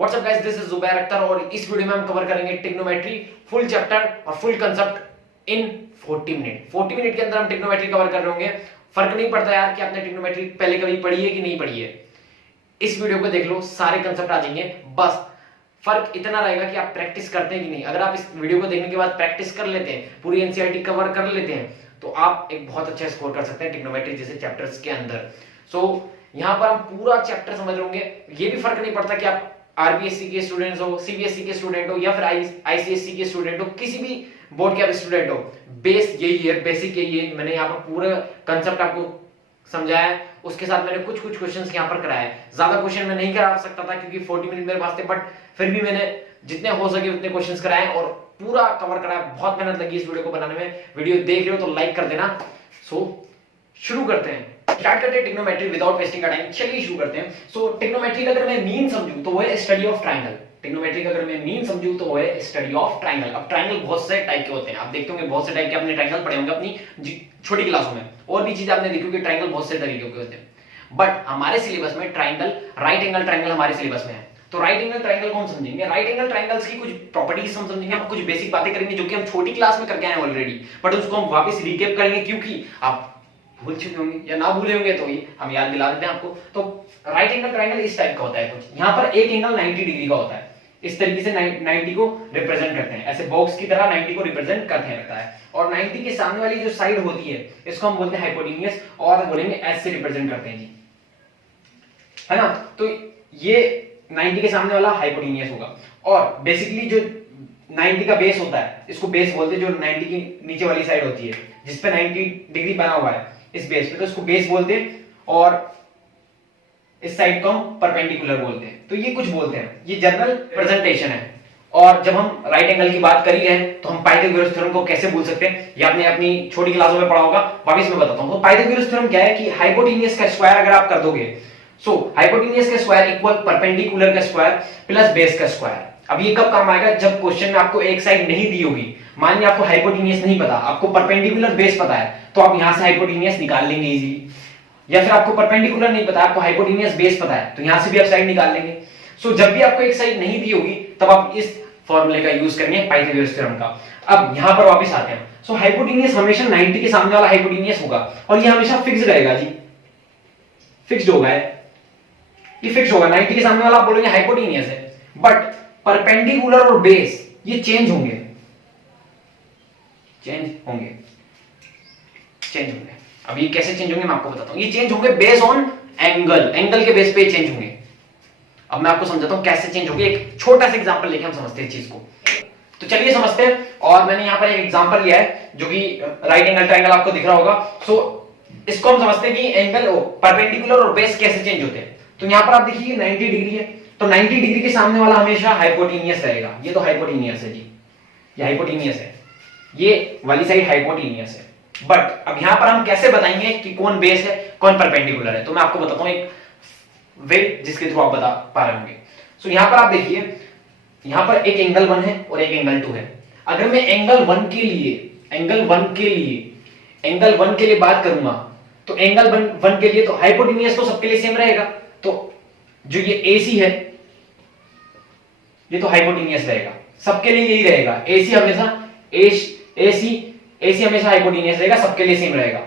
WhatsApp guys, this is Zubair Akhtar और इस video में हम कवर करेंगे ट्रिग्नोमेट्री फुल चैप्टर और फुल कांसेप्ट इन 40 मिनट। 40 मिनट के अंदर हम ट्रिग्नोमेट्री कवर कर रहे होंगे। फर्क नहीं पड़ता यार कि आपने ट्रिग्नोमेट्री पहले कभी पढ़ी है कि नहीं पढ़ी है, इस वीडियो को देख लो, सारे कंसेप्ट आ जाएंगे। बस फर्क इतना रहेगा कि आप प्रैक्टिस करते हैं कि नहीं। अगर आप इस वीडियो को देखने के बाद प्रैक्टिस कर लेते हैं, पूरी एनसीईआरटी कवर कर लेते हैं, तो आप एक बहुत अच्छा स्कोर कर सकते हैं ट्रिग्नोमेट्री जैसे चैप्टर्स के अंदर। यहाँ पर हम पूरा चैप्टर समझ रहे होंगे। ये भी फर्क नहीं पड़ता कि आप आरबीएससी के स्टूडेंट्स हो, सीबीएसई के स्टूडेंट हो या फिर आईसीएसई के स्टूडेंट हो, किसी भी बोर्ड के आप स्टूडेंट हो, बेस यही है, बेसिक यही है। मैंने यहाँ पर पूरा कंसेप्ट आपको समझाया है, उसके साथ मैंने कुछ क्वेश्चंस यहाँ पर कराए। ज्यादा क्वेश्चन मैं नहीं करा सकता था क्योंकि 40 मिनट मेरे पास थे, बट फिर भी मैंने जितने हो सके उतने क्वेश्चंस कराए और पूरा कवर कराया। बहुत मेहनत लगी इस वीडियो को बनाने में। वीडियो देख रहे हो तो लाइक कर देना। शुरू करते हैं, स्टार्ट करते हैं ट्रिग्नोमेट्री विदाउट वेस्टिंग का टाइम। चलिए शुरू करते हैं। ट्रिग्नोमेट्री का अगर मैं मीन समझूं तो वो है स्टडी ऑफ ट्रायंगल। ट्रिग्नोमेट्री का अगर मैं मीन समझूं तो वो है स्टडी ऑफ ट्रायंगल। अब ट्रायंगल बहुत से टाइप के होते हैं, आप देखते होंगे बहुत से टाइप के आपने ट्रायंगल पढ़े होंगे अपनी छोटी क्लासों में, और भी चीजें आपने देखी होगी। ट्रायंगल बहुत से तरीके के होते हैं, बट हमारे सिलेबस में ट्रायंगल, राइट एंगल ट्रायंगल हमारे सिलेबस में है। तो राइट एंगल ट्रायंगल को हम समझेंगे, राइट एंगल ट्रायंगल्स की कुछ प्रॉपर्टीज हम समझेंगे, हम कुछ बेसिक बातें करेंगे जो कि हम छोटी क्लास में करके आए हैं ऑलरेडी, बट उसको हम वापस रिकैप करेंगे क्योंकि आप भूल चुके होंगे या ना भूले होंगे, तो ये हम याद दिला देते हैं आपको। तो राइट एंगल ट्रायंगल इस टाइप का होता है कुछ। यहाँ पर एक एंगल 90 डिग्री का होता है, इस तरीके से 90 को रिप्रेजेंट करते हैं, ऐसे बॉक्स की तरह 90 को रिप्रेजेंट करते हैं रहता है। और 90 के सामने वाली जो साइड होती है इसको हम बोलते हैं हाइपोटेन्यूज, और हम बोलेंगे एस से रिप्रेजेंट करते हैं जी, है ना। तो ये 90 के सामने वाला हाइपोटेन्यूज होगा। और बेसिकली जो 90 का बेस होता है इसको बेस बोलते हैं, जो 90 की नीचे वाली साइड होती है जिसपे 90 डिग्री बना हुआ है इस बेस पे, तो इसको बेस बोलते हैं। और इस साइड को हम परपेंडिकुलर बोलते हैं। तो ये कुछ बोलते हैं, ये जनरल प्रेजेंटेशन है। और जब हम राइट एंगल की बात कर ही रहे हैं तो हम पाइथागोरस थ्योरम को कैसे भूल सकते हैं, ये आपने अपनी छोटी क्लासों में पढ़ा होगा, वापस मैं बताता हूं। तो पाइथागोरस थ्योरम क्या है कि हाइपोटेन्यूज का स्क्वायर अगर आप कर दोगे, हाइपोटेन्यूज का स्क्वायर इक्वल परपेंडिकुलर का स्क्वायर प्लस बेस का स्क्वायर। अब ये कब काम आएगा, जब क्वेश्चन में आपको एक साइड नहीं दी होगी। मान लीजिए आपको हाइपोटेन्यूज नहीं पता, आपको परपेंडिकुलर बेस पता है, तो आप यहां से हाइपोटेन्यूज निकाल लेंगे इजीली। या फिर आपको परपेंडिकुलर नहीं पता, आपको हाइपोटेन्यूज बेस पता है, तो यहां से भी आप साइड निकाल लेंगे। जब भी आपको एक साइड नहीं दी होगी तब आप इस फॉर्मूले का यूज करेंगे पाइथागोरस थ्योरम का। अब यहां पर वापस आते हैं। हाइपोटेन्यूज हमेशा 90 के सामने वाला हाइपोटेन्यूज होगा और ये हमेशा फिक्स्ड रहेगा जी, फिक्स्ड होगा, ये फिक्स होगा। 90 के सामने वाला आप बोलोगे हाइपोटेन्यूज है, बट परपेंडिकुलर और बेस ये चेंज होंगे, चेंज होंगे, चेंज होंगे। अब ये कैसे चेंज होंगे मैं आपको बताता हूं। ये चेंज होंगे बेस ऑन एंगल, एंगल के बेस पे चेंज होंगे। अब मैं आपको समझाता हूं कैसे चेंज होंगे, एक छोटा सा एग्जांपल लेके हम समझते हैं इस चीज को। तो चलिए समझते हैं। और मैंने यहां पर एक एग्जांपल लिया है जो कि राइट एंगल ट्रायंगल आपको दिख रहा होगा। इसको हम समझते हैं कि एंगल परपेंडिकुलर और बेस कैसे चेंज होते हैं। तो यहां पर आप देखिए 90 डिग्री है, तो 90 डिग्री के सामने वाला हमेशा हाइपोटेन्यूज रहेगा। ये तो हाइपोटेन्यूज है जी, ये हाइपोटेन्यूज है, ये वाली साइड हाइपोटेन्यूज है। बट अब यहां पर हम कैसे बताएंगे कि कौन बेस है कौन परपेंडिकुलर है, तो मैं आपको बताता हूं एक वे जिसके थ्रू आप बता पा रहे होंगे। यहां पर आप देखिए, यहां पर एक एंगल 1 है और एक एंगल 2 है। अगर मैं एंगल 1 के लिए बात करूंगा तो एंगल 1 के लिए तो हाइपोटेन्यूज तो सबके लिए सेम रहेगा। तो जो ये AC है ये तो हाइपोटेन्यूज रहेगा, सबके लिए यही रहेगा। AC हमेशा हाइपोटेन्यूज रहेगा, सबके लिए सेम रहेगा।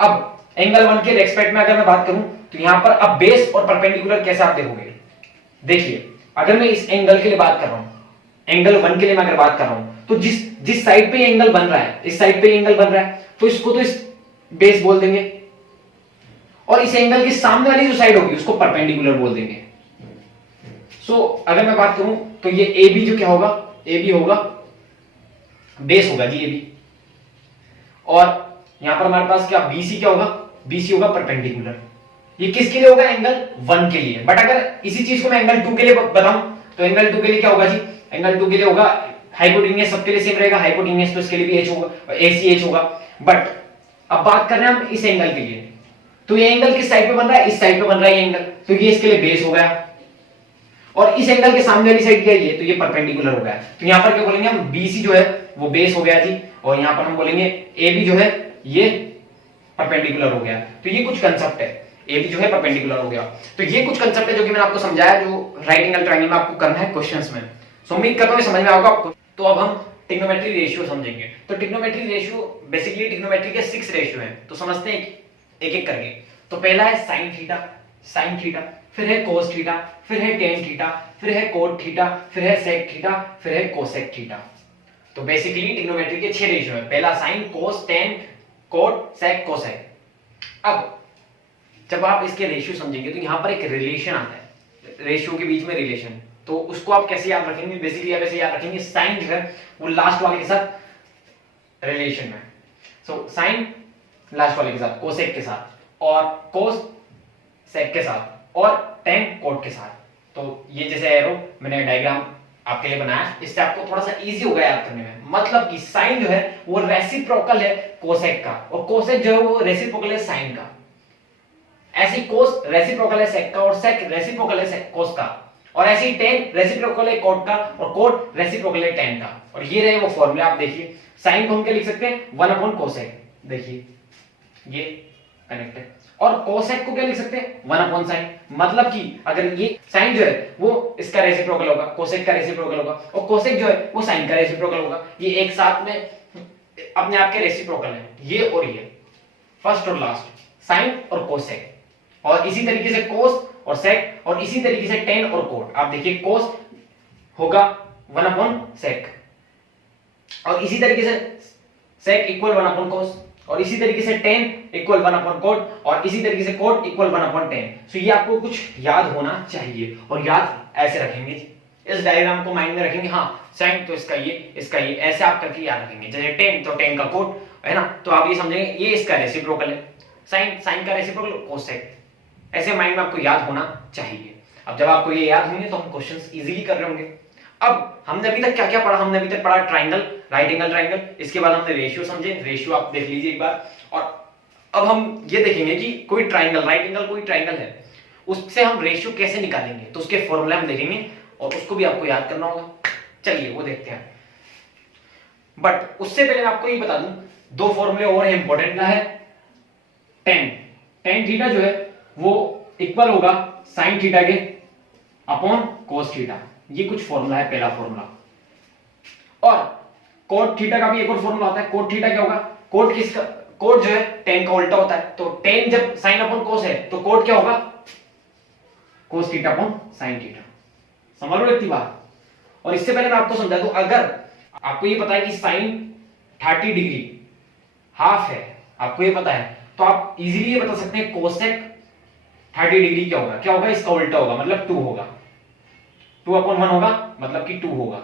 अब एंगल 1 के रेस्पेक्ट में अगर मैं बात करूं तो यहां पर अब बेस और परपेंडिकुलर कैसे आप देखोगे, देखिए अगर मैं इस एंगल के लिए बात कर रहा हूं, एंगल 1 के लिए मैं अगर बात कर रहा हूं, तो जिस साइड पे एंगल बन रहा है, इस साइड पे एंगल बन रहा है, तो इसको तो इस बेस बोल देंगे, और इस एंगल के सामने वाली जो साइड होगी उसको परपेंडिकुलर बोल देंगे। अगर मैं बात करूं तो ये AB जो क्या होगा, AB होगा बेस होगा जी, AB। और यहां पर हमारे पास क्या BC क्या होगा, BC होगा परपेंडिकुलर। ये किसके लिए होगा, एंगल 1 के लिए। बट अगर इसी चीज को मैं एंगल 2 के लिए बताऊं तो एंगल 2 के लिए क्या होगा जी, एंगल 2 के लिए होगा हाइपोटेन्यूज सबके लिए सेम रहेगा, हाइपोटेन्यूज तो इसके लिए भी H होगा, AC H होगा। बट अब बात कर रहे हैं हम इस एंगल के लिए, तो ये एंगल किस साइड पे बन रहा है, इस साइड पे बन रहा है ये एंगल, तो ये इसके लिए बेस हो गया। और इस एंगल के सामने वाली साइड क्या है, ये तो ये परपेंडिकुलर हो गया। तो यहां पर क्या बोलेंगे हम, BC जो है वो बेस हो गया जी, और यहां पर हम बोलेंगे AB जो है ये परपेंडिकुलर हो गया। तो ये कुछ कंसेप्ट है। ए भी जो है परपेंडिकुलर हो गया। तो ये कुछ कंसेप्ट है जो कि मैंने आपको समझाया, जो राइट एंगल ट्रायंगल में आपको करना है क्वेश्चंस में। सो उम्मीद करता हूं समझ में आएगा आपको। तो अब हम ट्रिग्नोमेट्री रेशियो समझेंगे। तो ट्रिग्नोमेट्री रेशियो बेसिकली ट्रिग्नोमेट्री के 6 रेशियो हैं, तो समझते हैं एक एक करके। तो पहला है साइन थीटा, फिर है कोस थीटा, फिर है टेन थीटा, फिर है कोट थीटा, फिर है सेक थीटा, फिर है कोसेक थीटा। तो बेसिकली ट्रिग्नोमेट्री के 6 रेशियो है, पहला साइन, कोस, टेन, कोट, सेक, कोसेक। अब जब आप इसके रेशियो समझेंगे तो यहां पर एक रिलेशन आता है, रेशियो के बीच में रिलेशन, तो उसको आप कैसे याद रखेंगे? बेसिकली आप ऐसे याद रखेंगे, साइन जो है वो लास्ट वाले के साथ रिलेशन में, सो साइन लास्ट वाले के साथ, कोसेक के साथ, और कोस सेक के साथ, और टेन कोट के साथ। तो ये जैसे एरो मैंने डायग्राम आपके लिए बनाया, इससे आपको थोड़ा सा इजी होगा याद करने में। मतलब कि साइन जो है वो रेसिप्रोकल है कोसेक का, और कोसेक जो है वो रेसिप्रोकल है साइन का। ऐसी कोस रेसिप्रोकल है सेक का, और सेक रेसिप्रोकल है कोस का, और ऐसी टेन रेसिप्रोकल है कोट का, और कोट रेसिप्रोकल है टेन का। और ये रहे वो फॉर्मूला। आप देखिए, साइन को हम क्या लिख सकते हैं? 1 कोसेक। देखिए ये कनेक्ट है। और कोसेक को क्या लिख सकते हैं? 1 साइन। मतलब कि अगर ये साइन जो है वो इसका रेसिप्रोकल होगा, कोसेक का रेसिप्रोकल होगा, और कोसेक जो है वो साइन का रेसिप्रोकल होगा। ये एक साथ में अपने आप के रेसिप्रोकल है, ये और ये, फर्स्ट और लास्ट, साइन और कोसेक। और इसी तरीके से कोस और सेक, और इसी तरीके से टेन और कोट। आप देखिए कोस होगा 1 सेक, और इसी तरीके से सेक इक्वल 1 कोस, और इसी तरीके से टेन इक्वल 1 कोट, और इसी तरीके से कोट इक्वल 1 टेन। सो ये आपको कुछ याद होना चाहिए, और याद ऐसे रखेंगे, इस डायग्राम को माइंड में रखेंगे। हाँ, साइन तो इसका ये, ऐसे आप करके याद रखेंगे। जैसे टेन तो टेन का कोट है ना, तो आप ये समझेंगे ये इसका रेसिप्रोकल है, साइन का रेसिप्रोकल कोसेक। ऐसे माइंड में आपको याद होना चाहिए। अब जब आपको ये याद होंगे तो हम क्वेश्चंस इजीली कर रहे होंगे। अब हमने अभी तक क्या क्या पढ़ा? हमने अभी तक पढ़ा ट्राइंगल, राइट एंगल ट्राइंगल, इसके बाद हमने रेशियो समझे, रेशियो आप देख लीजिए एक बार। और अब हम ये देखेंगे कि कोई ट्राइंगल, राइट एंगल कोई ट्राइंगल है, उससे हम रेशियो कैसे निकालेंगे, तो उसके फॉर्मूला हम देखेंगे, और उसको भी आपको याद करना होगा। चलिए वो देखते हैं। बट उससे पहले मैं आपको ये बता दूं, 2 फॉर्मूले और है इंपॉर्टेंट है। टेन थीटा जो है वो इक्वल होगा साइन थीटा के अपॉन कोस थीटा। ये कुछ फॉर्मूला है, पहला फॉर्मूला। और कोट थीटा का भी एक और फॉर्मूला होता है। कोट थीटा क्या होगा? कोट किसका? कोट जो है टेन का उल्टा होता है। तो टेन जब साइन अपॉन कोस है तो कोट क्या होगा? Cos theta upon sine theta. समझ लो इतनी बात। और इससे पहले मैं आपको समझा दूं, अगर आपको ये पता है कि साइन 30 डिग्री हाफ है, आपको ये पता है, तो आप इजीली ये बता सकते हैं कोसेक 30 डिग्री क्या होगा? क्या होगा? इसका उल्टा होगा, मतलब 2 होगा। 2/1 होगा, मतलब कि 2 होगा।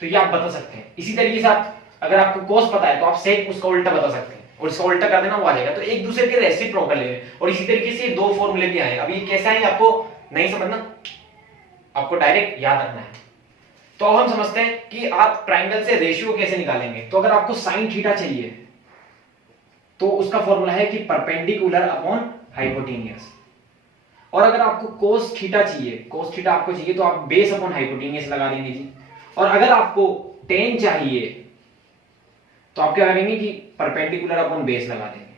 तो ये आप बता सकते हैं। इसी तरीके से आप, अगर आपको कोस पता है तो आप सेक उसका उल्टा बता सकते हैं, और इसका उल्टा कर देना वो आ जाएगा। तो एक दूसरे के रेसिप्रोकल है। और इसी तरीके से 2 फॉर्मूले भी आए। अब ये कैसा है आपको नहीं समझना, आपको डायरेक्ट याद रखना है। तो अब हम समझते हैं कि आप ट्राइंगल से रेशियो कैसे निकालेंगे। तो अगर आपको साइन थीटा चाहिए तो उसका फॉर्मूला है कि परपेंडिकुलर अपॉन हाइपोटेन्यूस। और अगर आपको कोस थीटा चाहिए, कोस थीटा आपको चाहिए, तो आप बेस अपॉन हाइपोटेन्यूस लगा देंगे जी। और अगर आपको टेन चाहिए तो आप क्या करेंगे कि परपेंडिकुलर अपॉन बेस लगा देंगे।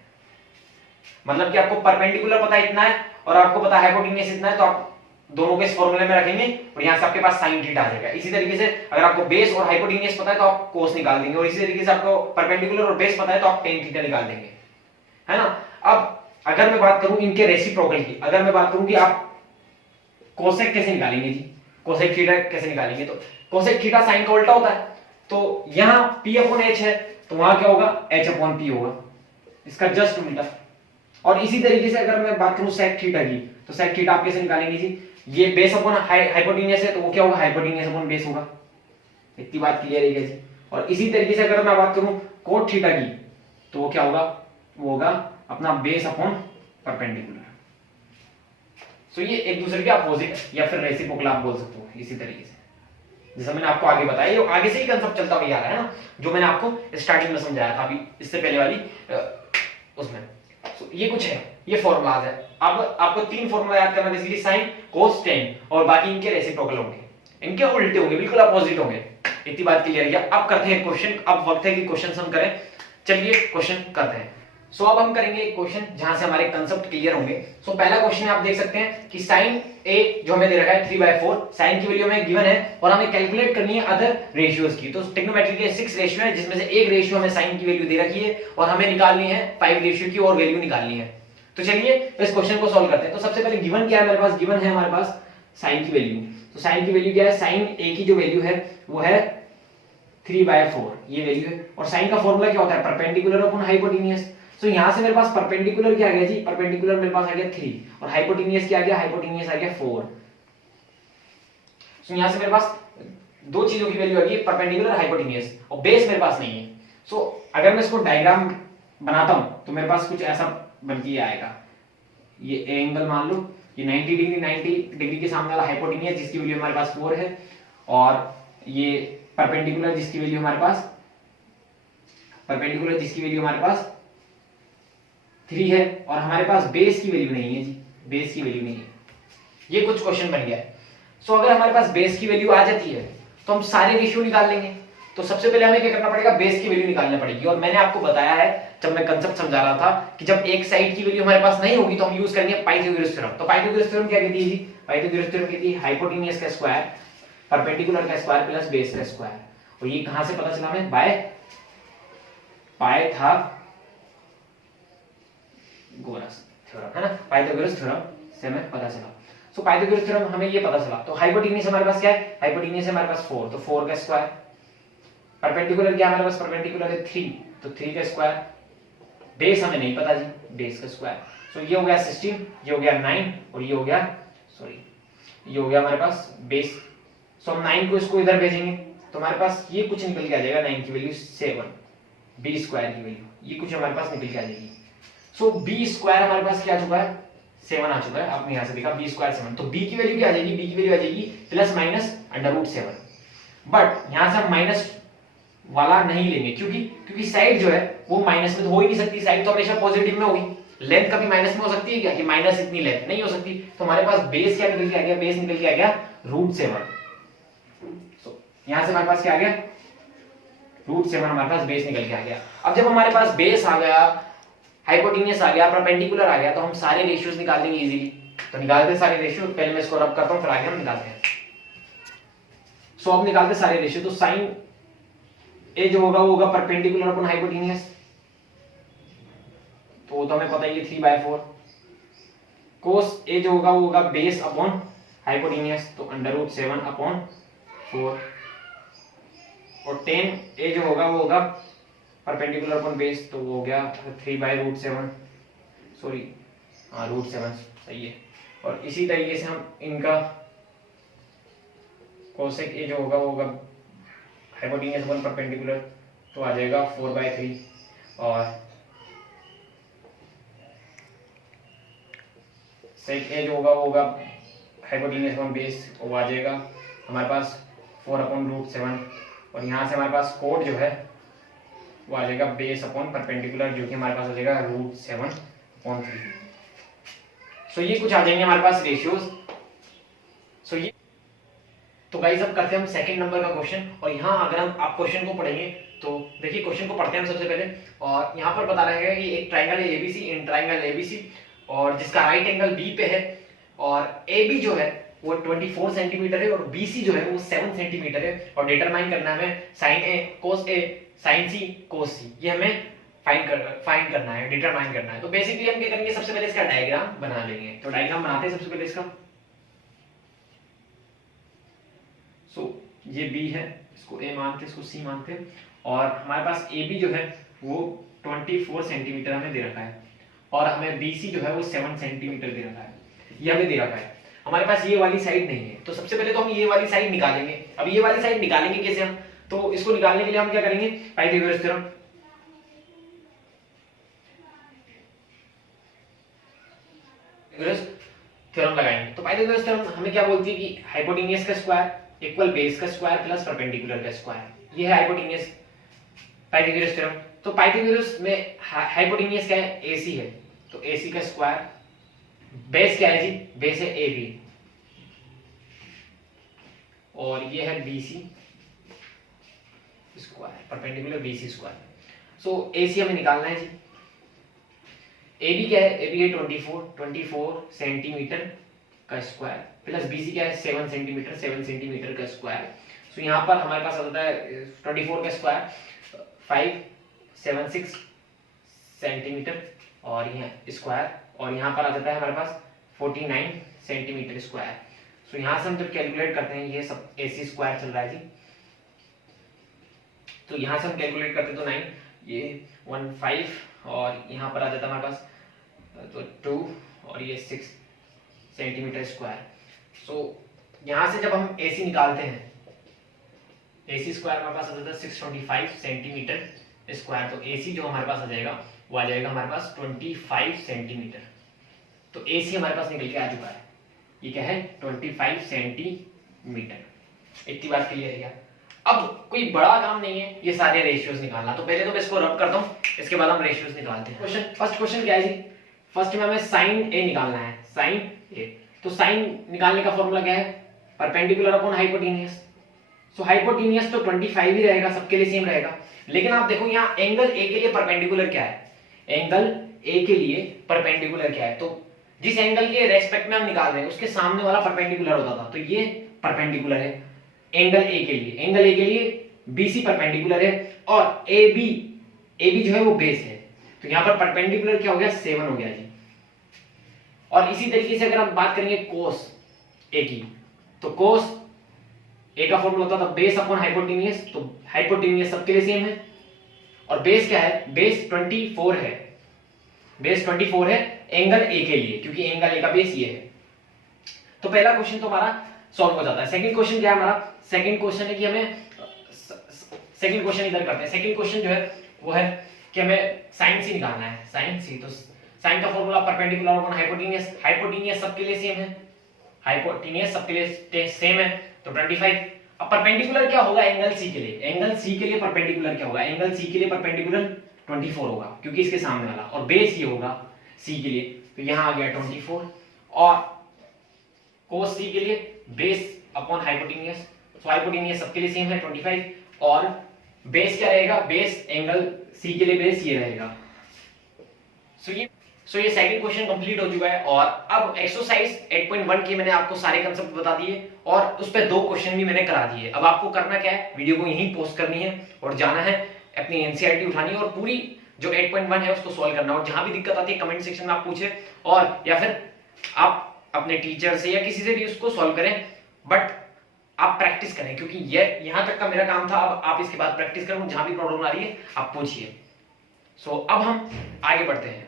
मतलब कि आपको परपेंडिकुलर पता इतना है और आपको पता हाइपोटेन्यूस इतना है, तो आप दोनों को इस फॉर्मूले में रखेंगे और यहां से आपके पास साइन थीटा आ जाएगा। इसी तरीके से अगर आपको बेस और हाइपोटेन्यूस पता है तो आप कोस निकाल देंगे, और इसी तरीके से आपको परपेंडिकुलर और बेस पता है तो आप टेन थीटा निकाल देंगे, है ना। अब अगर मैं बात करूं इनके रेसिप्रोकल की, अगर मैं बात करूं कि आप कोसेक कैसे निकालेंगे जी, कोसेक थीटा कैसे निकालेंगे, तो कोसेक थीटा साइन का उल्टा होता है। तो यहां P/H है तो वहां क्या होगा? H/P होगा, इसका जस्ट उल्टा। और इसी तरीके से अगर मैं बात करूं सेक थीटा की, तो सेक थीटा आप कैसे निकालेंगे जी? ये बेस अपॉन हाइपोटेन्यूस है तो वो क्या होगा? हाइपोटेन्यूस अपॉन बेस होगा। इतनी बात क्लियर है जी। और इसी तरीके से अगर मैं बात करूं कोट थीटा की, तो वो क्या होगा? वो होगा अपना बेस अपॉन परपेंडिकुलर। सो ये एक दूसरे के अपोजिट या फिर रेसिप्रोकल आप बोल सकते हो। इसी तरीके से जैसा मैंने आपको आगे बताया, ये आगे से ही कंसेप्ट चलता हुआ आ रहा है ना, जो मैंने आपको स्टार्टिंग में समझाया था अभी इससे पहले वाली उसमें। ये कुछ है, ये फॉर्मूलाज है। अब आपको 3 फॉर्मूला याद करना, बेसिकली साइन, कोस, टेन, और बाकी इनके रेसिप्रोकल होंगे, इनके उल्टे होंगे, बिल्कुल अपोजिट होंगे। इतनी बात क्लियर है। अब करते हैं क्वेश्चन। अब वक्त है कि क्वेश्चन हम करें। चलिए क्वेश्चन करते हैं। सो अब हम करेंगे एक क्वेश्चन जहां से हमारे कंसेप्ट क्लियर होंगे। सो पहला क्वेश्चन आप देख सकते हैं कि साइन ए जो हमें दे रखा है 3/4, साइन की वैल्यू हमें गिवन है और हमें कैलकुलेट करनी है अदर रेशियोज की। तो ट्रिग्नोमेट्री के 6 रेशियो है जिसमें से एक रेशियो हमें साइन की वैल्यू दे रखी है और हमें निकालनी है 5 रेशियो की और वैल्यू निकालनी है। तो चलिए इस क्वेश्चन को सॉल्व करते हैं। तो सबसे पहले गिवन क्या है मेरे पास, गिवन है हमारे पास साइन की वैल्यू। तो साइन की वैल्यू क्या है, साइन ए की जो वैल्यू है वो है 3/4 ये वैल्यू है। और साइन का फॉर्मूला क्या होता है, परपेंडिकुलर अपॉन हाइपोटेन्यूज। तो यहां से मेरे पास परपेंडिकुलर क्या आ गया जी, परपेंडिकुलर मेरे पास आ गया 3 और हाइपोटेन्यूज क्या आ गया, हाइपोटेन्यूज आ गया 4। सो यहां से मेरे पास दो चीजों की वैल्यू आ गई, परपेंडिकुलर हाइपोटेन्यूज, और बेस मेरे पास नहीं है। सो अगर मैं इसको डायग्राम बनाता हूं तो मेरे पास कुछ ऐसा बन के आएगा। ये एंगल मान लो ये 90 डिग्री, 90 डिग्री के सामने वाला हाइपोटेन्यूज जिसकी वैल्यू हमारे पास 4 है, और ये परपेंडिकुलर जिसकी वैल्यू हमारे पास 3 है, और हमारे पास बेस की वैल्यू नहीं है जी, बेस की वैल्यू नहीं है। ये कुछ क्वेश्चन बन गया है। सो अगर हमारे पास बेस की वैल्यू आ जाती है तो हम सारे रेशियो निकाल लेंगे। तो सबसे पहले हमें क्या करना पड़ेगा, बेस की वैल्यू निकालनी पड़ेगी। और मैंने आपको बताया है जब मैं कंसेप्ट समझा रहा था कि जब एक साइड की वैल्यू हमारे पास नहीं होगी तो हम यूज करेंगे पाइथागोरस थ्योरम। तो पाइथागोरस थ्योरम क्या कहती है जी, पाइथागोरस थ्योरम कहती है हाइपोटेन्यूज का स्क्वायर, परपेंडिकुलर का स्क्वायर प्लस बेस का स्क्वायर। और ये कहां से पता चला हमें, बाय पाइथागोरस थ्योरम, है ना, पाइथागोरस थ्योरम से हमें पता चला। सो पाइथागोरस थ्योरम हमें ये पता चला। तो हाइपोटेन्यूज हमारे पास क्या है, हाइपोटेन्यूज हमारे पास 4, तो 4 का स्क्वायर, परपेंडिकुलर क्या हमारे पास, परपेंडिकुलर है 3, तो 3 का स्क्वायर, बेस हमें नहीं पता जी, बेस का स्क्वायर। सो ये हो गया 16, ये हो गया 9 और ये हो गया ये हो गया हमारे पास बेस। सो हम 9 को इसको इधर भेजेंगे तो हमारे पास ये कुछ निकल के आ जाएगा, 9 की वैल्यू 7, बी स्क्वायर की वैल्यू ये कुछ हमारे पास निकल के आ जाएगी। सो बी स्क्वायर हमारे पास क्या आ चुका है, 7 आ चुका है। आपने यहां से देखा बी स्क्वायर 7, तो बी की वैल्यू क्या आ जाएगी, बी की वैल्यू आ जाएगी प्लस माइनस √7। बट यहां से हम माइनस वाला नहीं लेंगे क्योंकि साइड जो है वो माइनस में तो हो ही नहीं सकती, साइड तो हमेशा पॉजिटिव में होगी। लेंथ कभी माइनस में हो सकती है क्या, कि माइनस इतनी लेंथ नहीं हो सकती। तो हमारे पास बेस क्या निकल के आ गया, बेस निकल के आ गया √7। सो यहां से हमारे पास क्या आ गया, √7 हमारे पास बेस निकल के आ गया। अब जब हमारे पास बेस आ गया, हाइपोटेन्यूज आ गया, परपेंडिकुलर आ गया, तो हम सारे रेशियोज निकाल लेंगे इजीली। तो निकालते हैं सारे रेशियो, पहले मैं इसको रब करता हूं फिर आगे हम निकालते हैं। सो अब निकालते हैं सारे रेशियो। तो साइन ए जो होगा वो होगा परपेंडिकुलर अपॉन हाइपोटेन्यूज, तो वो तो हमें पता ही है 3/4। कोस ए जो होगा वो होगा बेस अपॉन हाइपोटेन्यूज, तो √7 अपॉन 4। और tan ए जो होगा वो होगा परपेंडिकुलर अपॉन बेस, तो वो हो गया 3/√7, सॉरी √7 सही है। और इसी तरीके से हम इनका कोसेक ए जो होगा वो होगा हाइपोटेन्यूज अपॉन परपेंडिकुलर, तो आ जाएगा 4/3। और सेक ए जो होगा वो होगा हाइपोटेन्यूज अपॉन बेस, वो आ जाएगा हमारे पास 4/√7। और यहाँ से हमारे पास कोड जो है वो आ जाएगा बेस अपॉन परपेंडिकुलर, जो कि हमारे पास आ जाएगा √7/3। सो ये कुछ आ जाएंगे हमारे पास रेशियोज। सो ये तो गाइस अब करते हैं हम सेकंड नंबर का क्वेश्चन। और यहाँ अगर हम आप क्वेश्चन को पढ़ेंगे तो देखिए क्वेश्चन को पढ़ते हैं हम सबसे पहले। और यहाँ पर बता रहे हैं कि एक ट्राइंगल है एबीसी, इन ट्राइंगल एबीसी, और जिसका राइट एंगल बी पे है, और ए जो है वो 24 सेंटीमीटर है और बीसी जो है वो 7 सेंटीमीटर है। और डिटरमाइन करना है हमें साइन ए कोस ए साइन सी कोस सी, ये हमें फाइंड करना है, डिटरमाइन करना है। तो बेसिकली हम क्या करेंगे, सबसे पहले इसका डायग्राम बना लेंगे। तो डायग्राम बनाते हैं सबसे पहले इसका। सो ये बी है, इसको ए मानते हैं, इसको सी मानते हैं। और हमारे पास ए बी जो है वो 24 सेंटीमीटर हमें दे रखा है, और हमें बीसी जो है वो 7 सेंटीमीटर दे रखा है, ये हमें दे रखा है। हमारे पास ये वाली साइड नहीं है, तो सबसे पहले तो हम ये वाली साइड निकालेंगे। अब ये वाली साइड निकालेंगे कैसे हम, तो इसको निकालने के लिए हम क्या करेंगे, पाइथागोरस थ्योरम। थ्योरम लगाएंगे। तो पाइथागोरस थ्योरम हमें क्या बोलती है कि हाइपोटेन्यूज का स्क्वायर इक्वल बेस का स्क्वायर प्लस परपेंडिकुलर का स्क्वायर, ये है हाइपोटेन्यूज पाइथागोरस थ्योरम। तो पाइथागोरस में हाइपोटेन्यूज क्या है, एसी है, तो एसी का स्क्वायर, बेस क्या है जी, बेस है ए बी, और ये है BC square, perpendicular BC square. So AC हमें निकालना है जी। ए बी क्या है, ए बी है 24 सेंटीमीटर का स्क्वायर, प्लस बी सी क्या है 7 सेंटीमीटर का स्क्वायर। सो यहाँ पर हमारे पास आ जाता है 24 का स्क्वायर 576 सेंटीमीटर और यहाँ स्क्वायर, और यहाँ पर आ जाता है हमारे पास 49 सेंटीमीटर स्क्वायर। सो यहाँ से हम जब कैलकुलेट करते हैं, ये सब AC स्क्वायर चल रहा है जी, तो यहाँ से हम कैलकुलेट करते हैं तो 9, ये 15 और यहाँ पर आ जाता है हमारे पास तो 2 और ये 6 सेंटीमीटर स्क्वायर। सो यहाँ से जब हम AC निकालते हैं, AC स्क्वायर हमारे पास आ जाता है 625 सेंटीमीटर स्क्वायर, तो AC जो हमारे पास आ जाएगा वो आ जाएगा हमारे पास 25 सेंटीमीटर। तो AC हमारे पास निकल के आ चुका है, ये क्या है 25 सेंटीमीटर। इतनी बात क्लियर है क्या? अब कोई बड़ा काम नहीं है ये सारे रेशियोज निकालना, तो पहले तो मैं इसको रब करता हूँ, इसके बाद हम रेशियोज निकालते हैं। फर्स्ट क्वेश्चन क्या है जी? फर्स्ट में हमें साइन ए निकालना है, साइन ए। तो साइन निकालने का फॉर्मूला क्या है? Perpendicular upon hypotenuse. So hypotenuse तो 25 ही रहेगा, सबके लिए सेम रहेगा। लेकिन आप देखो यहाँ एंगल ए के लिए परपेंडिकुलर क्या है, एंगल ए के लिए परपेंडिकुलर क्या है? तो जिस एंगल के रेस्पेक्ट में हम निकाल रहे हैं उसके सामने वाला परपेंडिकुलर होता था, तो ये परपेंडिकुलर है एंगल ए के लिए। एंगल ए के लिए BC परपेंडिकुलर है और AB जो है वो बेस है, तो यहाँ पर परपेंडिकुलर क्या हो गया 7 हो गया जी। और इसी तरीके से अगर हम बात करेंगे कोस ए की, तो कोस ए का फॉर्मूला होता था बेस अपॉन हाइपोटेनियस, तो हाइपोटेनियस सबके लिए सेम है। और बेस क्या है? बेस 24 है, बेस 24 है एंगल ए के लिए, क्योंकि एंगल ए का बेस ये है। तो पहला क्वेश्चन तो हमारा सॉल्व हो जाता है। सेकंड क्वेश्चन क्या है हमारा? सेकंड क्वेश्चन है कि हमें सेकंड क्वेश्चन इधर करते हैं। सेकंड क्वेश्चन जो है वो है कि हमें साइन सी निकालना है, साइन सी। तो साइन का formula perpendicular upon hypotenuse, hypotenuse सबके लिए सेम है, हाइपोटेनियस सबके लिए सेम है, तो 25। अब परपेंडिकुलर क्या होगा एंगल सी के लिए? एंगल सी के लिए परपेंडिकुलर क्या होगा? एंगल सी के लिए परपेंडिकुलर 24 होगा, क्योंकि इसके सामने वाला, और बेस ये होगा सी के लिए, तो यहां आ गया 24। और कोस सी के लिए बेस अपॉन हाइपोटेनियस, तो हाइपोटेनियस सबके लिए सेम है 25, और बेस क्या रहेगा? बेस एंगल सी के लिए बेस ये रहेगा। सो ये सेकंड क्वेश्चन कंप्लीट हो चुका है। और अब एक्सरसाइज 8.1 के मैंने आपको सारे कंसेप्ट बता दिए और उस पे 2 क्वेश्चन भी मैंने करा दिए। अब आपको करना क्या है? वीडियो को यहीं पोस्ट करनी है और जाना है अपनी एनसीईआरटी उठानी है और पूरी जो 8.1 है उसको सॉल्व करना। और जहां भी दिक्कत आती है कमेंट सेक्शन में आप पूछे, और या फिर आप अपने टीचर से या किसी से भी उसको सॉल्व करें, बट आप प्रैक्टिस करें, क्योंकि ये यहां तक का मेरा काम था। अब आप इसके बाद प्रैक्टिस करें, जहां भी प्रॉब्लम आ रही है आप पूछिए। सो अब हम आगे बढ़ते हैं।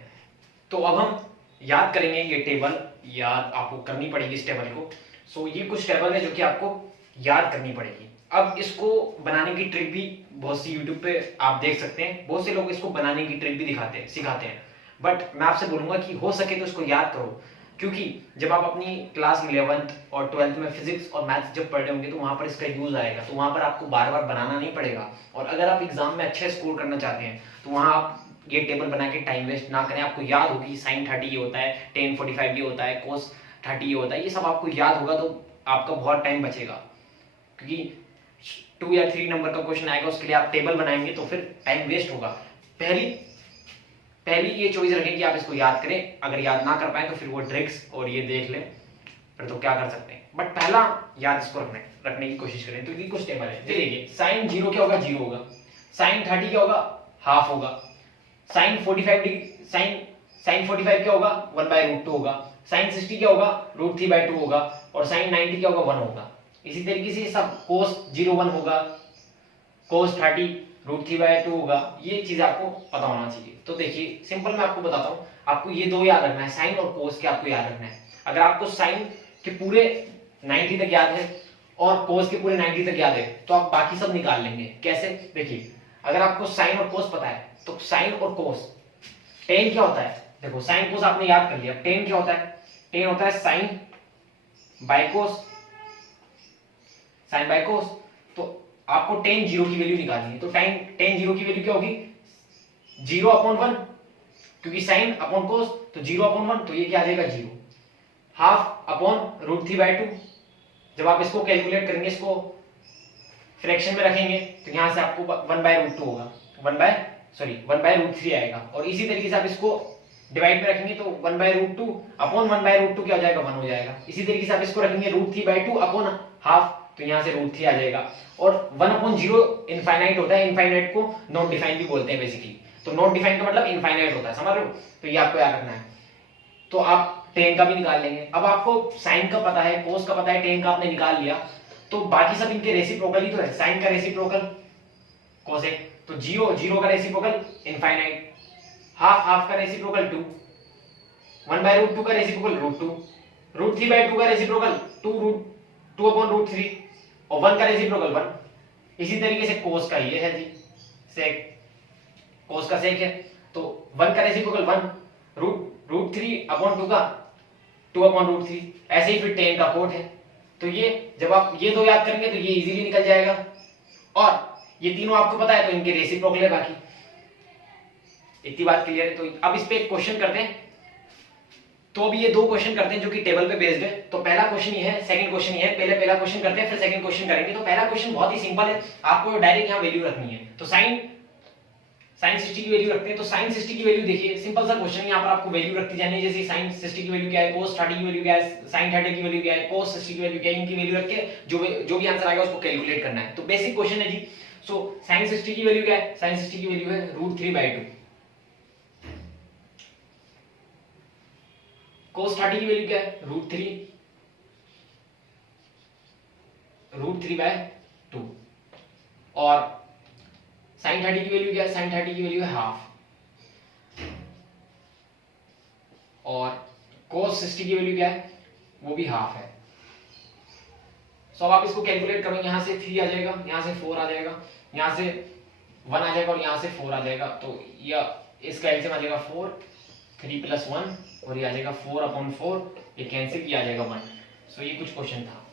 तो अब हम याद करेंगे ये टेबल, याद आपको करनी पड़ेगी इस टेबल को। सो ये कुछ टेबल है जो कि आपको याद करनी पड़ेगी। अब इसको बनाने की ट्रिक भी बहुत सी यूट्यूब पे आप देख सकते हैं, बहुत से लोग इसको बनाने की ट्रिक भी सिखाते हैं, बट मैं आपसे बोलूंगा कि हो सके तो इसको याद करो, क्योंकि जब आप अपनी क्लास 11th और 12th में फिजिक्स और मैथ्स जब पढ़ रहे होंगे तो वहां पर इसका यूज आएगा, तो वहां पर आपको बार बार बनाना नहीं पड़ेगा। और अगर आप एग्जाम में अच्छा स्कोर करना चाहते हैं तो वहां आप ये टेबल बना के टाइम वेस्ट ना करें। आपको याद होगी साइन 30 ये होता है, टेन 45 ये होता है, कोस 30 ये होता है, ये सब आपको याद होगा तो आपका बहुत टाइम बचेगा। क्योंकि 2 या 3 नंबर का क्वेश्चन आएगा, उसके लिए आप टेबल बनाएंगे तो फिर टाइम वेस्ट होगा। पहली ये चॉइस रखें कि आप इसको याद करें। अगर याद ना कर पाए तो फिर वो ट्रिक्स और ये देख लें, फिर तो क्या कर सकते हैं, बट पहला याद इसको रखने की कोशिश करें। तो ये कुछ टेबल है, देखिए साइन 0 क्या होगा? 0 होगा। साइन 30 क्या होगा? हाफ होगा। साइन 45 क्या होगा? 1/√2 होगा। साइन 60 क्या होगा? √3/2 होगा। और साइन 90 क्या होगा? 1 होगा। इसी तरीके से सब कोस 0 1 होगा, कोस 30 √3/2 होगा। ये चीज आपको पता होना चाहिए। तो देखिए सिंपल मैं आपको बताता हूँ, आपको ये 2 याद रखना है, साइन और कोस के आपको याद रखना है। अगर आपको साइन के पूरे 90 तक याद है और कोस के पूरे 90 तक याद है तो आप बाकी सब निकाल लेंगे। कैसे? देखिए अगर आपको साइन और कोस पता है तो साइन और कोस, टेन क्या होता है? देखो साइन कोस आपने याद कर लिया, टेन क्या होता है? टेन होता है sine by cos, sine by cos. तो आपको टेन 0 की वैल्यू निकालनी है, तो टेन 0 की वैल्यू क्या होगी? 0/1, क्योंकि साइन अपॉन कोस तो 0/1, तो ये क्या आ जाएगा? 0। हाफ अपॉन √3/2, जब आप इसको कैलकुलेट करेंगे, इसको फ्रैक्शन में रखेंगे तो यहां से आपको 1/√2 होगा, 1/√3 आएगा। और इसी तरीके से आप इसको डिवाइड में रखेंगे तो 1/√2 अपॉन 1/√2 क्या हो जाएगा, 1 हो जाएगा। इसी तरीके से आप इसको रखेंगे √3/2 अपॉन हाफ, तो यहाँ से √3 आ जाएगा। और 1/0 इनफाइनाइट होता है, इनफाइनाइट को नॉट डिफाइन भी बोलते हैं बेसिकली। तो नॉट डिफाइन का मतलब इनफाइनाइट होता है, समझ रहे हो? तो ये आपको याद रखना है। तो आप टेन का भी निकाल लेंगे। अब आपको साइन का पता है, कोस का पता है, टेन का आपने निकाल लिया, तो बाकी सब इनके रेसिप्रोकल ही तो है। साइन का रेसिप्रोकल कोसेक, तो 0 का रेसिप्रोकल इनफाइनाइट, हाफ का रेसिप्रोकल 2, 1/√2 का रेसिप्रोकल √2, √3/2 का रेसिप्रोकल 2/√3 और 1 का रेसिप्रोकल 1। इसी तरीके से कोस का ये है जी, सेक, कोस का सेक है, तो 1 का रेसिप्रोकल 1, √3/2 का 2/√3। ऐसे ही फिर टेन का कोट है। तो ये जब आप ये दो याद करेंगे तो ये इजीली निकल जाएगा, और ये तीनों आपको पता है तो इनके रेसिप्रोकल है बाकी। इतनी बात क्लियर है? तो अब इस पे एक क्वेश्चन करते हैं। तो अभी ये दो क्वेश्चन करते हैं जो कि टेबल पे बेस्ड है। तो पहला क्वेश्चन ये है, सेकंड क्वेश्चन ये है। पहला क्वेश्चन करते हैं, फिर सेकंड क्वेश्चन करेंगे। तो पहला क्वेश्चन बहुत ही सिंपल है, आपको डायरेक्ट यहाँ वैल्यू रखनी है। तो साइन 60 की वैल्यू रखते हैं। तो साइन 60 की वैल्यू देखिए, सिंपल सा क्वेश्चन, यहाँ पर आपको वैल्यू रखती जानी है। जैसे साइन 60 की वैल्यू क्या है, कोस 30 की वैल्यू क्या है, साइन 30 की वैल्यू क्या है, कोस 60 की वैल्यू क्या है, इनकी वैल्यू रख के जो भी आंसर आएगा उसको कैलकुलेट करना है। तो बेसिक क्वेश्चन है जी। सो साइन 60 की वैल्यू क्या है, साइन 60 की वैल्यू है √3/2। कोस 30 की वैल्यू क्या है, √3/2। और साइन 30 की वैल्यू क्या है, साइन 30 की वैल्यू है हाफ। और कोस 60 की वैल्यू क्या है, वो भी हाफ है। सो अब आप इसको कैलकुलेट करो, यहां से 3 आ जाएगा, यहां से 4 आ जाएगा, यहां से 1 आ जाएगा और यहां से 4 आ जाएगा। तो यह इसका एलसीएम आ जाएगा 4, 3 + 1, और ये आ जाएगा 4/4, ये कैंसिल किया आ जाएगा 1। सो ये कुछ क्वेश्चन था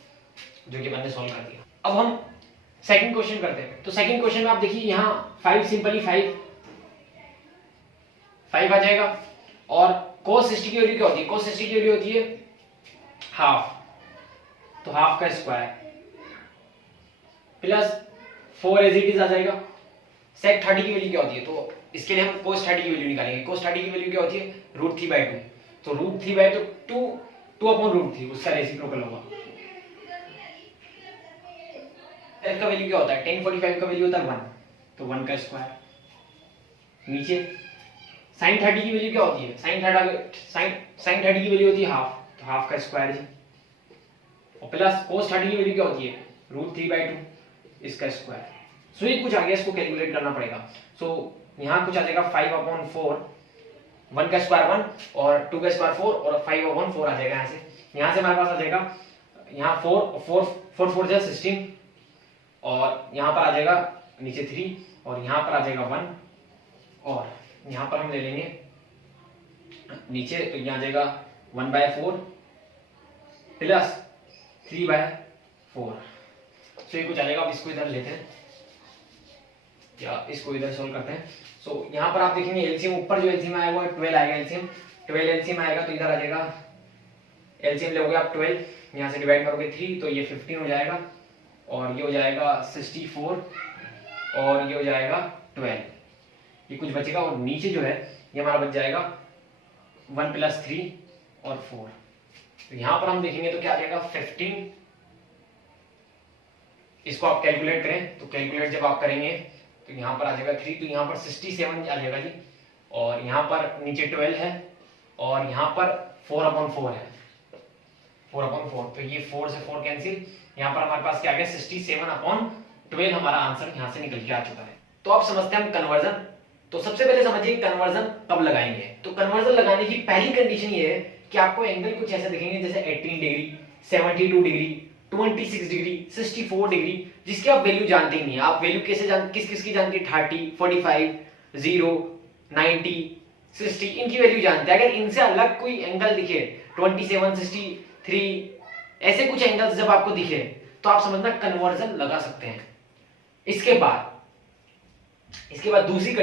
जो कि मैंने सॉल्व कर दिया। अब हम सेकंड क्वेश्चन करते हैं। तो सेकंड क्वेश्चन में आप देखिए यहाँ 5 सिंपली 5 आ जाएगा। और cos 60 की वैल्यू क्या होती है, cos 60 की वैल्यू होती है हाफ, तो हाफ का square plus 4 as it is आ जाएगा। sec 30 की वैल्यू क्या होती है, तो इसके लिए हम cos 30 की वैल्यू निकालेंगे। cos 30 की वैल्यू क्या होती है, √3/2। तो √3/2 2/√3 उसका रेसिप्रोकल होगा। f का वैल्यू क्या होता है, tan 45 का वैल्यू होता है 1, तो 1 का स्क्वायर। नीचे sin 30 की वैल्यू क्या होती है, sin 30 की वैल्यू होती है हाफ, तो हाफ का स्क्वायर जी। और प्लस cos 30 की वैल्यू क्या होती है, √3/2 इसका स्क्वायर। सो ये कुछ आ गया, इसको कैलकुलेट करना पड़ेगा। सो यहाँ कुछ आ जाएगा 5/4, 1 का स्क्वायर 1 और 2 का स्क्वायर 4 और 5/4 आ जाएगा। यहाँ से हमारे पास आ जाएगा, यहाँ 4 4 जा 16, और यहाँ पर आ जाएगा नीचे 3, और यहाँ पर आ जाएगा 1, और यहाँ पर हम ले लेंगे नीचे, तो यहाँ आ जाएगा 1/4 प्लस 3/4। सो ये कुछ आ जाएगा। अब इसको इधर लेते हैं या इसको इधर सोल्व करते हैं। सो यहाँ पर आप देखेंगे एलसीएम, ऊपर जो एलसीएम आया हुआ है 12 आएगा, एलसीएम 12 एलसीएम आएगा, तो इधर आ जाएगा एलसीएम लोगे आप 12, यहाँ से डिवाइड करोगे 3, तो ये 15 हो जाएगा, और ये हो जाएगा 64, और ये हो जाएगा 12, ये कुछ बचेगा। और नीचे जो है ये हमारा बच जाएगा 1 + 3 और 4। तो यहाँ पर हम देखेंगे तो क्या आ जाएगा 15। इसको आप कैलकुलेट करें, तो कैलकुलेट जब आप करेंगे तो यहाँ पर आ जाएगा 3, तो यहाँ पर 67 आ जाएगा जी। और यहाँ पर नीचे 12 है, और यहाँ पर 4/4 है, 4/4, तो ये 4 से 4 कैंसिल। यहाँ पर हमारे पास क्या आ गया 67/12, हमारा आंसर यहाँ से निकल के आ चुका है। तो आप समझते हैं हम कन्वर्जन। तो सबसे पहले समझिए कन्वर्जन कब लगाएंगे। तो कन्वर्जन लगाने की पहली कंडीशन ये है कि आपको एंगल कुछ ऐसे दिखेंगे जैसे 18 डिग्री, 72 डिग्री, 26 डिग्री, 64 डिग्री, जिसकी आप वैल्यू जानते ही नहीं है। आप वैल्यू कैसे किस की जानते हैं, 30, 45, 0, 90, 60, इनकी वैल्यू जानते हैं। अगर इनसे अलग कोई एंगल दिखे 27, 63, ऐसे कुछ एंगल्स जब आपको दिखे तो आप समझना कन्वर्जन लगा सकते हैं। इसके बाद दूसरी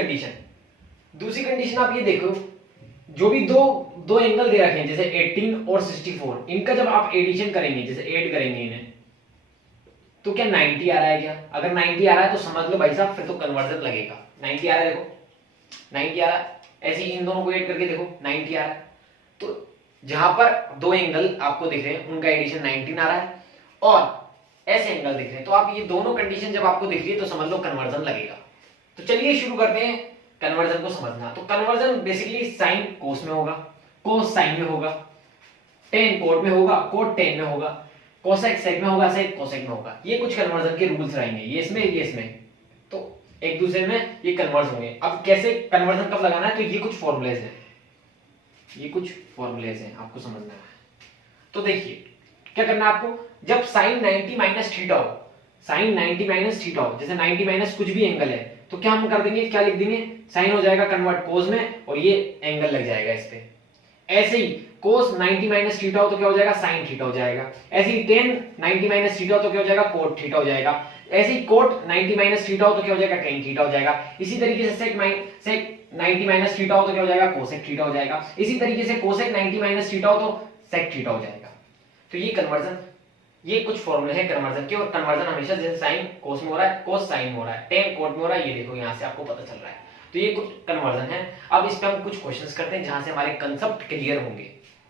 कंडीशन आप ये देखो, जो भी दो एंगल दे रखे हैं जैसे 18 और 64, इनका जब आप एडिशन करेंगे, जैसे ऐड करेंगे इन्हें, तो क्या 90 आ रहा है क्या? अगर 90 आ रहा है तो समझ लो भाई साहब फिर तो कन्वर्जन लगेगा। 90 आ रहा है, देखो 90 आ रहा है, ऐसे ही इन दोनों को ऐड करके देखो 90 आ रहा है। तो जहां पर दो एंगल आपको दिख रहे हैं उनका एडिशन 19 आ रहा है और ऐसे एंगल दिख रहे हैं, तो आप ये दोनों कंडीशन जब आपको दिख रही है तो समझ लो कन्वर्जन लगेगा। तो चलिए शुरू करते हैं कन्वर्जन को समझना। तो कन्वर्जन बेसिकली साइन कोस में होगा, कोस साइन में होगा, टेन कोट में होगा, कोट टेन में होगा, कोसेक सेक में होगा, सेक कोसेक में होगा। ये कुछ कन्वर्जन के रूल्स रहेंगे, ये इसमें तो एक दूसरे में ये कन्वर्ज होंगे। अब कैसे कन्वर्जन कब लगाना है, तो ये कुछ फॉर्मूलेज हैं, ये कुछ फॉर्मूलेज हैं आपको समझना है। तो देखिए क्या करना है आपको, जब साइन 90 माइनस थीटा हो, साइन 90 माइनस थीटा हो, जैसे 90 माइनस कुछ भी एंगल है तो क्या हम कर देंगे, क्या लिख देंगे, साइन हो जाएगा कन्वर्ट कोस में और ये एंगल लग जाएगा इस पे। ऐसे ही कोस 90 माइनस थीटा हो तो क्या हो जाएगा, साइन थीटा हो जाएगा। ऐसे ही टेन 90 माइनस थीटा हो तो क्या हो जाएगा, कोट थीटा हो जाएगा। ऐसे ही कोट 90 माइनस थीटा हो तो क्या हो जाएगा, टेन थीटा हो जाएगा। इसी तरीके से सेक 90 माइनस थीटा हो तो क्या हो जाएगा, कोसेक थीटा हो जाएगा। इसी तरीके से कोसेक 90 माइनस थीटा हो तो सेक थीटा हो जाएगा। तो ये कन्वर्जन, ये कुछ फॉर्मूले हैं कन्वर्जन के, और कन्वर्जन हमेशा जैसे साइन कोस में हो रहा है, कोस साइन में हो रहा है, टेन कोट में हो रहा है, ये देखो यहां से आपको पता चल रहा है। तो ये कुछ कन्वर्जन है। अब इस पे हम कुछ क्वेश्चंस करते हैं जहां से हमारे कंसेप्ट क्लियर होंगे।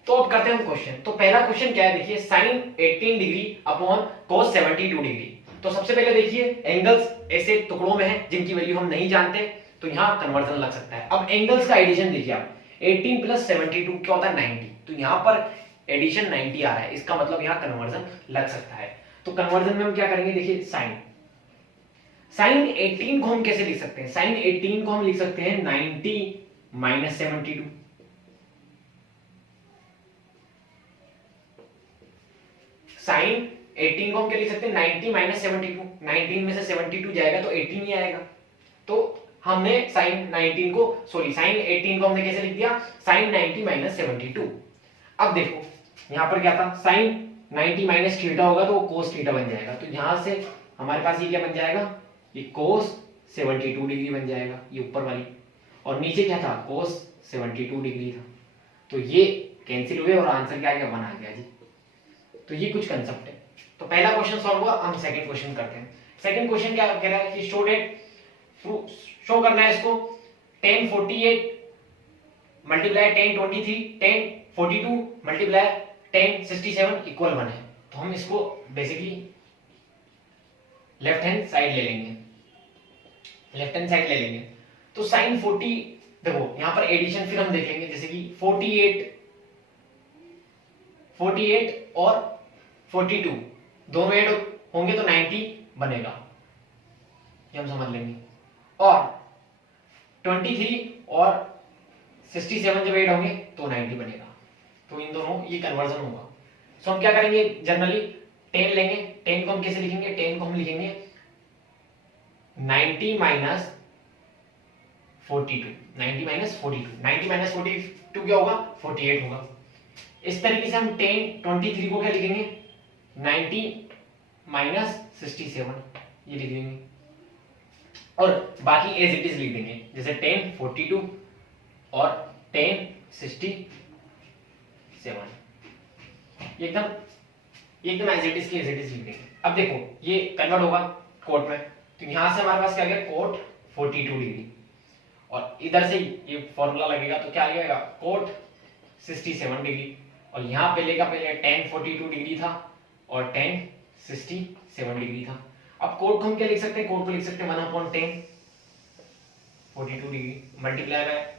तो अब करते हैं हम क्वेश्चन। तो पहला क्वेश्चन क्या है, देखिए sine 18 degree upon cos 72 degree. तो सबसे पहले देखिए एंगल्स ऐसे टुकड़ों में हैं जिनकी वैल्यू हम नहीं जानते, तो यहाँ कन्वर्जन लग सकता है। अब एंगल्स का एडिशन देखिए आप, 18 प्लस 72 क्या होता है, 90। तो यहाँ पर एडिशन 90 आ रहा है, इसका मतलब यहाँ कन्वर्जन लग सकता है। तो कन्वर्जन में हम क्या करेंगे, देखिए साइन 18 को हम कैसे लिख सकते हैं, साइन 18 को हम लिख सकते हैं 90 माइनस 72। साइन 18 को हम क्या लिख सकते हैं, 90 माइनस 72। 19 में से 72 जाएगा तो 18 ही आएगा। तो हमने साइन 18 को साइन 18 को हमने कैसे लिख दिया, साइन 90 माइनस 72। अब देखो यहां पर क्या था, साइन 90 माइनस थीटा होगा तो वो कोस थीटा बन जाएगा। तो यहां से हमारे पास ये क्या बन जाएगा, ये कोस 72 डिग्री बन जाएगा, ये ऊपर वाली, और नीचे क्या था, कोस 72 डिग्री था। तो ये कैंसिल हुए और आंसर क्या आ गया, 1 आ गया जी। तो ये कुछ कंसेप्ट है। तो पहला क्वेश्चन सॉल्व हुआ। हम सेकंड क्वेश्चन करते हैं। सेकंड क्वेश्चन क्या कह रहा है कि शो करना है इसको, tan 48 multiply tan 23 tan 42 multiply tan 67 equal 1 है। तो हम इसको बेसिकली लेफ्ट हैंड साइड ले लेंगे, लेफ्ट हैंड साइड ले लेंगे। तो साइन 40, देखो यहां पर एडिशन फिर हम देखेंगे, जैसे कि 48 और 42 दोनों ऐड होंगे तो 90 बनेगा, ये हम समझ लेंगे। और 23 और 67 जब ऐड होंगे तो 90 बनेगा। तो इन दोनों ये कन्वर्जन होगा। सो हम क्या करेंगे, जनरली 10 लेंगे। 10 को हम कैसे लिखेंगे, 10 को हम लिखेंगे 90 माइनस 42। 90 माइनस 42, 90 माइनस 42 क्या होगा, 48 होगा। इस तरीके से हम 23 को क्या लिखेंगे, 90 माइनस 67 ये लिख देंगे, और बाकी एज इट इज लिख देंगे, जैसे 10 42 और 10 67 एकदम एज इट इज की एज इट इज लिख देंगे। अब देखो ये कन्वर्ट होगा कोट में, तो यहां से हमारे पास क्या आ गया, कोट 42 डिग्री, और इधर से ये फॉर्मूला लगेगा तो क्या आ जाएगा, कोट 67 डिग्री। और यहाँ पहले tan 42 डिग्री था और tan 67 डिग्री था। अब कोट को हम क्या लिख सकते हैं, कोट को लिख सकते हैं 1/10 42 डिग्री मल्टीप्लाई बाय,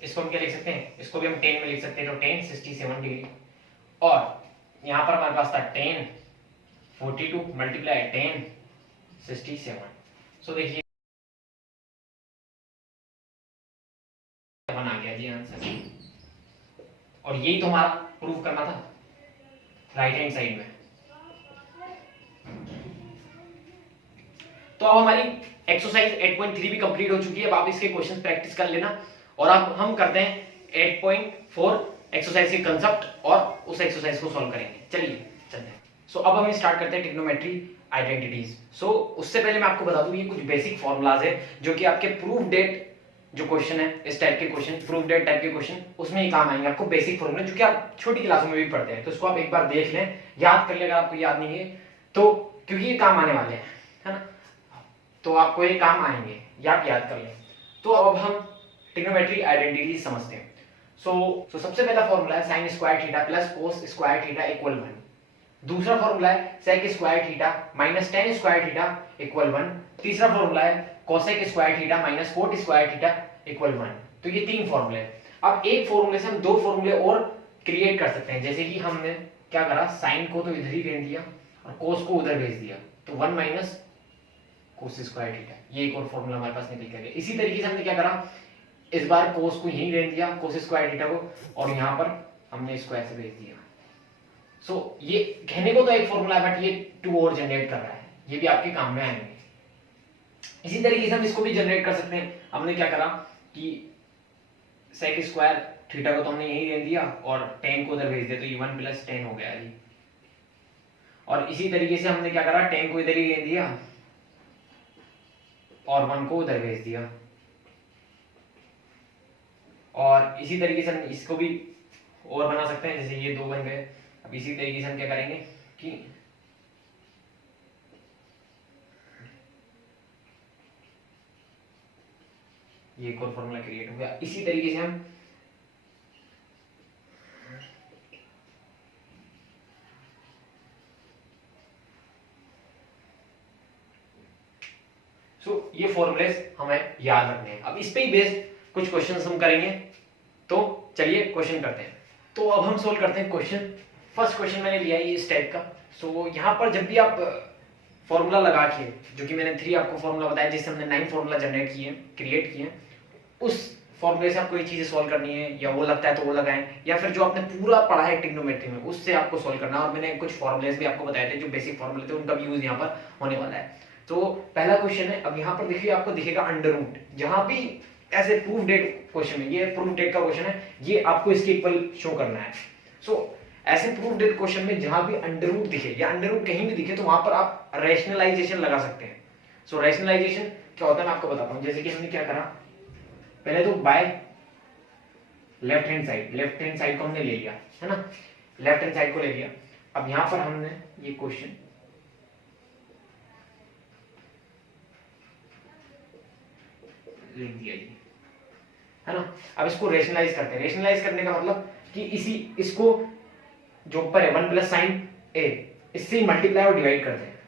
इसको हम क्या लिख सकते हैं, इसको भी हम 10 में लिख सकते हैं, तो tan 67 डिग्री। और यहाँ पर हमारे पास था tan 42 मल्टीप्लाई tan 67। सो देखिए 1 आ गया जी आंसर। और यही तो हमारा प्रूव करना था राइट हैंड साइड में। तो अब हमारी एक्सरसाइज 8.3 भी कंप्लीट हो चुकी है। अब आप इसके क्वेश्चंस प्रैक्टिस कर लेना, और अब हम करते हैं 8.4 एक्सरसाइज के कंसेप्ट और उस एक्सरसाइज को सॉल्व करेंगे। चलिए चलते हैं। सो अब हम स्टार्ट करते हैं ट्रिग्नोमेट्री आइडेंटिटीज। सो उससे पहले मैं आपको बता दूं, ये कुछ बेसिक फॉर्मूलाज है जो कि आपके प्रूफ डेट जो क्वेश्चन है, इस टाइप के क्वेश्चन, प्रूफ डेट टाइप के क्वेश्चन, उसमें ही काम आएंगे आपको। बेसिक फॉर्मूला जो कि आप छोटी क्लासों में भी पढ़ते हैं, तो इसको आप एक बार देख लें, याद कर ले अगर आपको याद नहीं है तो, क्योंकि ये काम आने वाले हैं, है ना, तो आपको ये काम आएंगे, या आप याद कर लें। तो अब हम ट्रिग्नोमेट्री आइडेंटिटी समझते हैं। सो सबसे पहला फॉर्मूला है sine square theta plus cos square theta equal 1। दूसरा फॉर्मूला है sec square theta minus tan square theta equal 1। तीसरा फॉर्मूला है cosec square theta minus cot square theta equal 1। तो ये 3 फॉर्मूले हैं। अब एक फॉर्मूले से हम 2 फॉर्मूले और क्रिएट कर सकते हैं। जैसे कि हमने क्या करा, साइन को तो इधर ही रहने दिया और कोस को उधर भेज दिया, तो 1 माइनस कोस स्क्वायर थीटा, ये एक और फॉर्मूला हमारे पास निकल गया। इसी तरीके से हमने क्या करा, इस बार कोस को यहीं रहने दिया, कोस स्क्वायर थीटा को, और यहाँ पर हमने स्क्वायर से भेज दिया। सो ये कहने को तो एक फॉर्मूला है, बट ये 2 और जनरेट कर रहा है, ये भी आपके काम में आएंगे। इसी तरीके से हम इसको भी जनरेट कर सकते हैं। हमने क्या करा कि सेक स्क्वायर थीटा को तो हमने यहीं रहने दिया और टेन को उधर भेज दिया, तो ये 1 प्लस टेन हो गया जी। और इसी तरीके से हमने क्या करा, टेन को इधर ही रहने दिया और 1 को उधर भेज दिया। और इसी तरीके से हम इसको भी और बना सकते हैं, जैसे ये 2 बन गए। अब इसी तरीके से हम क्या करेंगे कि ये एक और फॉर्मूला क्रिएट हो गया। इसी तरीके से हम ये फॉर्मूलेस हमें याद रखने हैं। अब इस पे ही बेस्ड कुछ क्वेश्चंस हम करेंगे, तो चलिए क्वेश्चन करते हैं। तो अब हम सोल्व करते हैं क्वेश्चन। फर्स्ट क्वेश्चन मैंने लिया है इस टाइप का। सो यहाँ पर जब भी आप फॉर्मूला लगा के, जो कि मैंने 3 आपको फॉर्मूला बताया जिससे हमने 9 फॉर्मूला जनरेट किए, क्रिएट किए, उस फॉर्मूले से आपको ये चीजें सॉल्व करनी है, या वो लगता है तो वो लगाएं, या फिर जो आपने पूरा पढ़ा है ट्रिग्नोमेट्री में उससे आपको सॉल्व करना है। और मैंने कुछ फॉर्मूलेस भी आपको बताए थे, जो बेसिक फॉर्मूले थे, उनका भी यूज यहाँ पर होने वाला है। तो पहला क्वेश्चन है, अब यहाँ पर देखिए आपको दिखेगा अंडर रूट, जहां भी ऐसे प्रूफ डेट क्वेश्चन है, ये प्रूफ डेट का क्वेश्चन है, ये आपको इसके इक्वल शो करना है। सो ऐसे प्रूफ डेट क्वेश्चन में जहां भी अंडर रूट दिखे या अंडर रूट कहीं भी दिखे, तो वहां पर आप रैशनलाइजेशन लगा सकते हैं। सो रैशनलाइजेशन क्या होता है मैं आपको बताता हूं। जैसे कि हमने क्या करा, पहले तो बाय लेफ्ट हैंड साइड को हमने ले लिया है ना, लेफ्ट हैंड साइड को ले लिया। अब यहां पर हमने ये क्वेश्चन लिख दिया जी, है ना। अब इसको रेशनलाइज करते हैं। रेशनलाइज करने का मतलब कि इसको जो ऊपर है 1 प्लस साइन ए, इससे मल्टीप्लाई और डिवाइड करते हैं।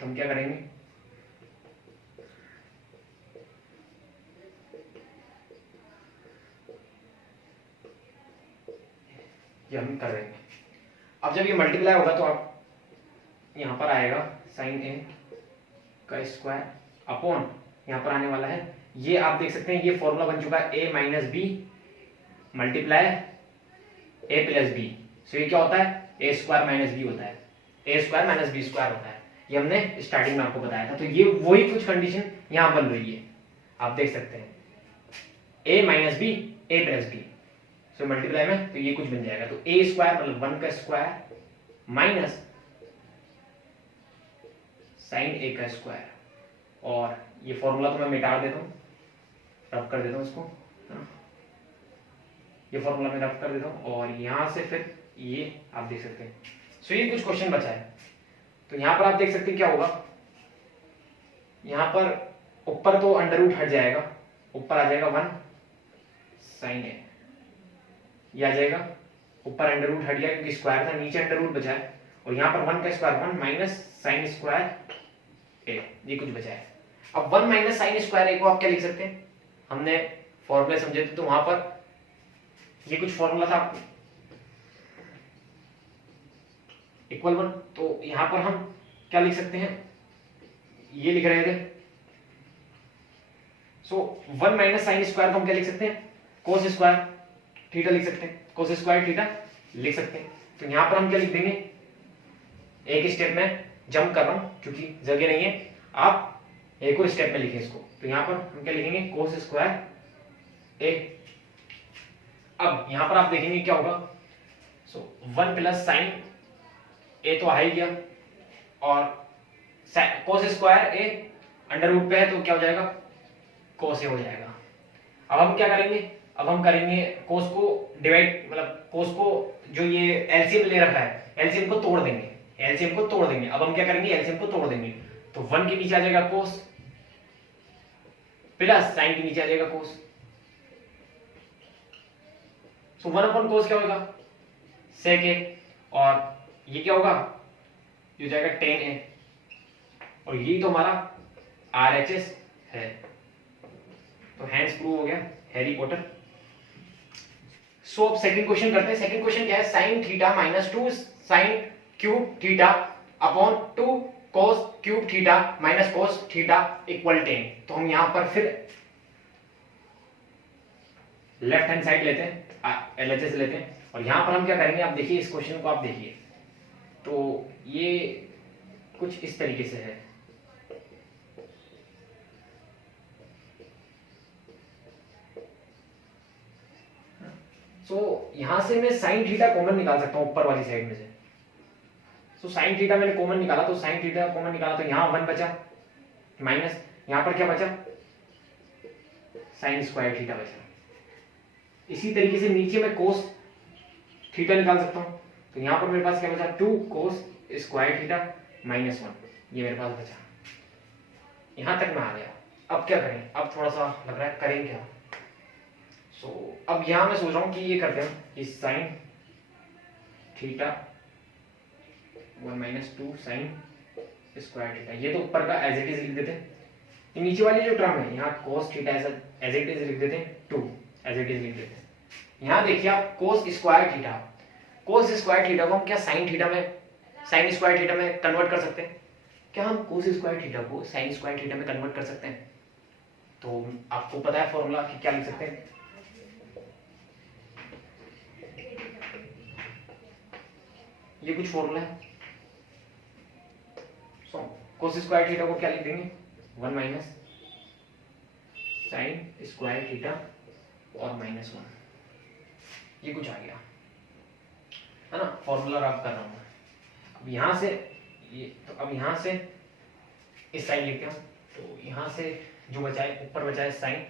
तो हम क्या करेंगे, ये हम कर रहे हैं। अब जब ये मल्टीप्लाई होगा तो आप यहां पर आएगा साइन ए का स्क्वायर अपॉन यहां पर आने वाला है, ये आप देख सकते हैं ये फॉर्मूला बन चुका है, ए माइनस बी मल्टीप्लाई ए प्लस बी। सो ये क्या होता है, ए स्क्वायर माइनस बी होता है, ए स्क्वायर माइनस बी स्क्वायर होता है। ये हमने स्टार्टिंग में आपको बताया था। तो ये वही कुछ कंडीशन यहां बन रही है, आप देख सकते हैं, ए माइनस बी ए प्लस बी। सो मल्टीप्लाई में तो ये कुछ बन जाएगा, तो ए स्क्वायर मतलब 1 का स्क्वायर माइनस साइन ए का स्क्वायर। और ये फॉर्मूला तो मैं मिटा देता हूं, रब कर देता हूं इसको, ये फॉर्मूला मैं रब कर देता हूं, और यहां से फिर ये आप देख सकते हैं। सो ये कुछ क्वेश्चन बचा है। तो यहां पर आप देख सकते हैं क्या होगा, यहां पर ऊपर तो अंडर रूट हट जाएगा, ऊपर आ जाएगा 1 साइन ए, ये आ जाएगा, ऊपर अंडर रूट हट गया क्योंकि स्क्वायर था, नीचे अंडर रूट बचा है, और यहां पर 1 का स्क्वायर 1 माइनस साइन स्क्वायर ए, ये कुछ बचा है। अब 1 माइनस साइन स्क्वायर ए को आप क्या लिख सकते हैं, हमने फॉर्मूला समझे थे, तो वहां पर ये कुछ फॉर्मूला था इक्वल 1, तो यहां पर हम क्या लिख सकते हैं, ये लिख रहे थे। सो 1 माइनस साइन स्क्वायर को हम क्या लिख सकते हैं, कोस स्क्वायर थीटा लिख सकते हैं, कोस स्क्वायर थीटा लिख सकते हैं। तो यहां पर हम क्या लिख देंगे, एक स्टेप में जंप कर रहा हूं क्योंकि जगह नहीं है, आप एक और स्टेप में लिखें इसको। तो यहां पर हम क्या लिखेंगे, कोस स्क्वायर ए। अब यहां पर आप देखेंगे क्या होगा, सो 1 प्लस साइन ए तो आ ही गया, और cos square A under root पे है तो क्या हो जाएगा, कोस ए हो जाएगा। अब हम क्या करेंगे, अब हम करेंगे कोस को डिवाइड, मतलब कोस को जो ये एलसीएम ले रखा है, एलसीएम को तोड़ देंगे, एलसीएम को तोड़ देंगे। अब हम क्या करेंगे, एलसीएम को तोड़ देंगे, तो 1 के नीचे आ जाएगा कोस प्लस साइन के नीचे आ जाएगा कोस, सो 1/cos क्या होगा, sec a, और ये क्या होगा, ये हो जाएगा tan a, और यही तो हमारा RHS है। तो हैंस प्रूव हो गया हैरी पॉटर। सो अब सेकंड क्वेश्चन करते हैं। सेकंड क्वेश्चन क्या है, sin theta minus 2 sin cube theta upon 2 cos cube theta minus cos theta equal 10। तो हम यहां पर फिर लेफ्ट हैंड साइड लेते हैं, LHS लेते हैं, और यहां पर हम क्या करेंगे, आप देखिए इस क्वेश्चन को, आप देखिए तो ये कुछ इस तरीके से है। सो यहां से मैं साइन थीटा कॉमन निकाल सकता हूं ऊपर वाली साइड में से। सो साइन थीटा मैंने कॉमन निकाला, तो साइन थीटा कॉमन निकाला तो यहां 1 बचा, माइनस यहां पर क्या बचा, साइन स्क्वायर थीटा बचा। इसी तरीके से नीचे मैं कोस थीटा निकाल सकता हूं, तो यहां पर मेरे पास क्या बचा, 2 कोस स्क्वायर थीटा माइनस 1, ये मेरे पास बचा। यहां तक मैं आ गया। अब क्या करें, अब थोड़ा सा लग रहा है करें क्या। सो अब यहां मैं सोच रहा हूं कि ये करते हैं कि sine theta 1 minus 2 sign square theta, ये तो ऊपर का एज इट इज लिख देते हैं। नीचे वाली जो टर्म है यहाँ cos theta as it is लिख देते हैं, 2 एज इट इज लिख देते हैं। यहाँ देखिए आप cos square theta, cos square theta को हम क्या साइन थीटा में, साइन स्क्वायर थीटा में कन्वर्ट कर सकते हैं क्या, हम cos स्क्वायर थीटा को साइन स्क्वायर थीटा में कन्वर्ट कर सकते हैं। तो आपको पता है फॉर्मूला कि क्या लिख सकते हैं, ये कुछ फॉर्मूला है। सो cos स्क्वायर थीटा को क्या लिख देंगे, 1 माइनस साइन स्क्वायर थीटा और माइनस 1, ये कुछ आ गया है ना, फॉर्मूला रब कर रहा हूं मैं। अब यहां से ये, तो अब यहां से इस साइड लिखते हैं, तो यहां से जो बचा है ऊपर बचा है साइन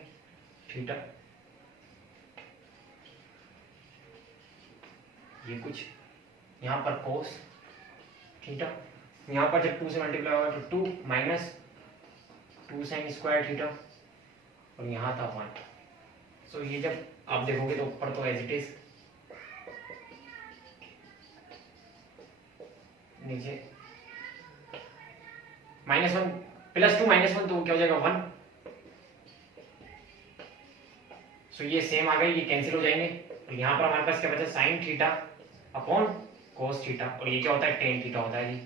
थीटा, ये कुछ यहां पर cos थीटा, यहां पर जब 2 से मल्टीप्लाई होगा तो 2 माइनस 2 साइन स्क्वायर थीटा, और यहां था 1। सो ये जब आप देखोगे तो ऊपर तो एज इट इज, नीचे -1 प्लस 2 माइनस 1, तो क्या हो जाएगा 1। सो ये सेम आ गई, ये कैंसिल हो जाएंगे, और यहां पर हमारे पास क्या बचा, sine theta upon cos theta, और ये क्या होता है, tan थीटा होता है जी।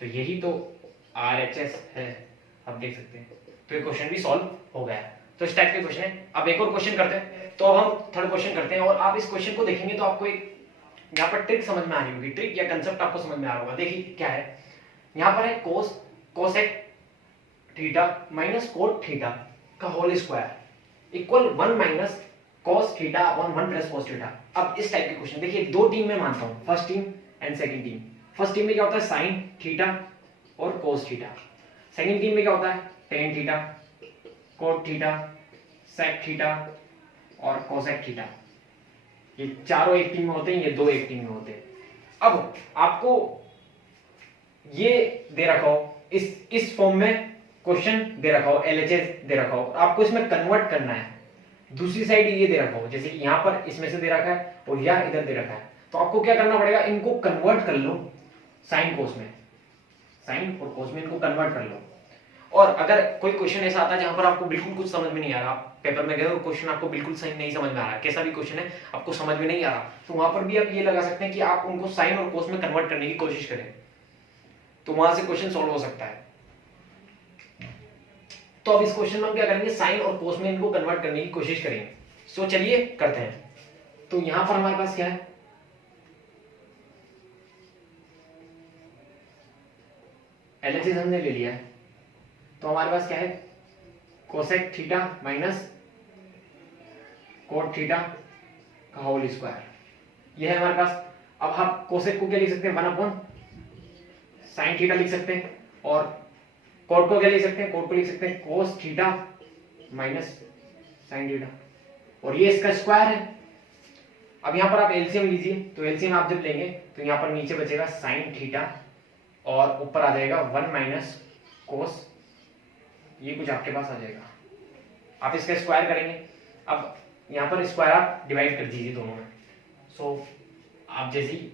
तो यही तो RHS है, आप देख सकते हैं। तो ये क्वेश्चन भी सॉल्व हो गया। तो इस टाइप के क्वेश्चन है। अब एक और क्वेश्चन करते हैं, तो अब हम थर्ड क्वेश्चन करते हैं, और आप इस क्वेश्चन को देखेंगे तो आपको एक यहाँ पर ट्रिक समझ में आ रही होगी, ट्रिक या कंसेप्ट आपको समझ में आ रहा होगा। देखिए क्या है, यहाँ पर है cosec theta minus cot theta का whole square equal 1 minus cos theta upon 1 plus cos theta. अब इस टाइप के क्वेश्चन देखिए, दो टीम में मानता हूं, first team and second team. First team में क्या होता है, साइन थीटा और cos थीटा। सेकंड टीम में क्या होता है, tan theta, cot theta, sec theta और cosec थीटा। ये चारों एक टीम में होते हैं, ये दो एक टीम में होते हैं। अब आपको ये दे रखा हो, इस फॉर्म में क्वेश्चन दे रखा हो, LHS दे रखा हो, आपको इसमें कन्वर्ट करना है। दूसरी साइड ये दे रखा हो, जैसे कि यहाँ पर इसमें से दे रखा है और यह इधर दे रखा है, तो आपको क्या करना पड़ेगा, इनको कन्वर्ट कर लो साइन कोस में, साइन और कोस में इनको कन्वर्ट कर लो। और अगर कोई क्वेश्चन ऐसा आता है जहां पर आपको बिल्कुल कुछ समझ में नहीं आ रहा, पेपर में गए और क्वेश्चन आपको बिल्कुल सही नहीं समझ में आ रहा, कैसा भी क्वेश्चन है आपको समझ में नहीं आ रहा, तो वहां पर भी आप ये लगा सकते हैं कि आप उनको साइन और कोस में कन्वर्ट करने की कोशिश करें, तो वहां से क्वेश्चन सॉल्व हो सकता है। तो अब इस क्वेश्चन में हम क्या करेंगे, साइन और कोस में इनको कन्वर्ट करने की कोशिश करेंगे। सो चलिए करते हैं। तो यहां पर हमारे पास क्या है, LHS हमने ले लिया है, तो हमारे पास क्या है, cosec theta minus cot theta का होल स्क्वायर, ये है हमारे पास। अब हम कोसेक को क्या लिख सकते हैं, 1 अपॉन साइन थीटा लिख सकते हैं, और कोट को क्या लिख सकते हैं, कोट को लिख सकते हैं cos theta minus sine theta, और ये इसका स्क्वायर है। अब यहां पर आप एलसीएम लीजिए, तो एलसीएम आप जब लेंगे तो यहां पर नीचे बचेगा साइन थीटा और ऊपर आ जाएगा 1 माइनस कोस, ये कुछ आपके पास आ जाएगा। आप इसका स्क्वायर करेंगे। अब यहाँ पर स्क्वायर आप डिवाइड कर दीजिए दोनों में। सो आप जैसे ही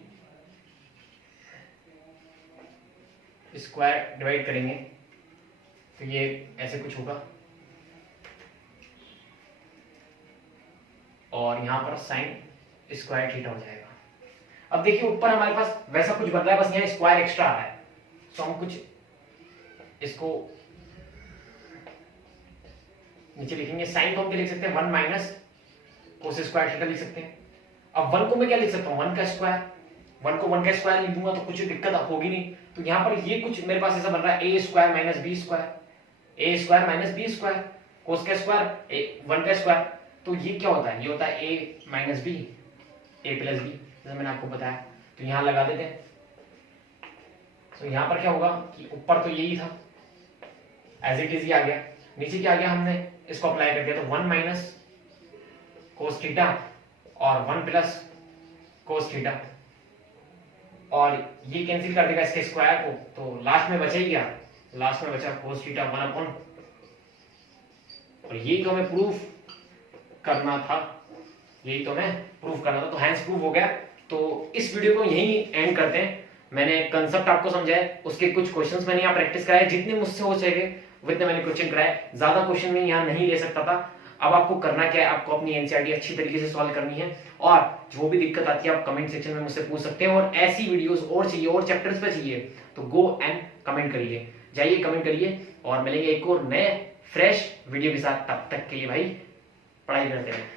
स्क्वायर डिवाइड करेंगे तो ये ऐसे कुछ होगा, और यहां पर साइन स्क्वायर थीटा हो जाएगा। अब देखिए ऊपर हमारे पास वैसा कुछ बन रहा है, बस यहाँ स्क्वायर एक्स्ट्रा आ रहा है। सो हम कुछ इसको नीचे लिखेंगे। साइन को हम क्या लिख सकते हैं, 1 माइनस कोस स्क्वायर थीटा लिख सकते हैं। अब 1 को मैं क्या लिख सकता हूँ, 1 का स्क्वायर। 1 को 1 का स्क्वायर लिख दूंगा तो कुछ दिक्कत होगी नहीं। तो यहाँ पर ये कुछ मेरे पास ऐसा बन रहा है, ए स्क्वायर माइनस बी स्क्वायर, ए स्क्वायर माइनस बी स्क्वायर, कोस का स्क्वायर 1 का स्क्वायर। तो ये क्या होता है, ये होता है ए माइनस बी, ए प्लस बी, जैसे मैंने आपको बताया। तो यहाँ लगा देते हैं। तो यहाँ पर क्या होगा कि ऊपर तो यही था, एज इट इज ही आ गया, नीचे क्या आ गया, हमने इसको अप्लाई कर दिया। तो 1 माइनस कोस थीटा और 1 प्लस कोस थीटा, और ये कैंसिल कर देगा इसके स्क्वायर को, तो लास्ट में बचा ही क्या, लास्ट में बचा कोस थीटा 1 अपॉन, और यही तो हमें प्रूफ करना था, यही तो हमें प्रूफ करना था। तो हैंस प्रूफ हो गया। तो इस वीडियो को यहीं एंड करते हैं। मैंने कंसेप्ट आपको समझाया, उसके कुछ क्वेश्चंस मैंने यहाँ प्रैक्टिस कराए, जितने मुझसे हो सके उतने मैंने क्वेश्चन कराए। ज्यादा क्वेश्चन में यहाँ नहीं ले सकता था। अब आपको करना क्या है, आपको अपनी एनसीईआरटी अच्छी तरीके से सॉल्व करनी है, और जो भी दिक्कत आती है आप कमेंट सेक्शन में मुझसे पूछ सकते हैं। और ऐसी वीडियोस और चाहिए, और चैप्टर्स पे चाहिए, तो गो एंड कमेंट करिए, जाइए कमेंट करिए, और मिलेंगे एक और नए फ्रेश वीडियो के साथ। तब तक के लिए भाई पढ़ाई करते हैं।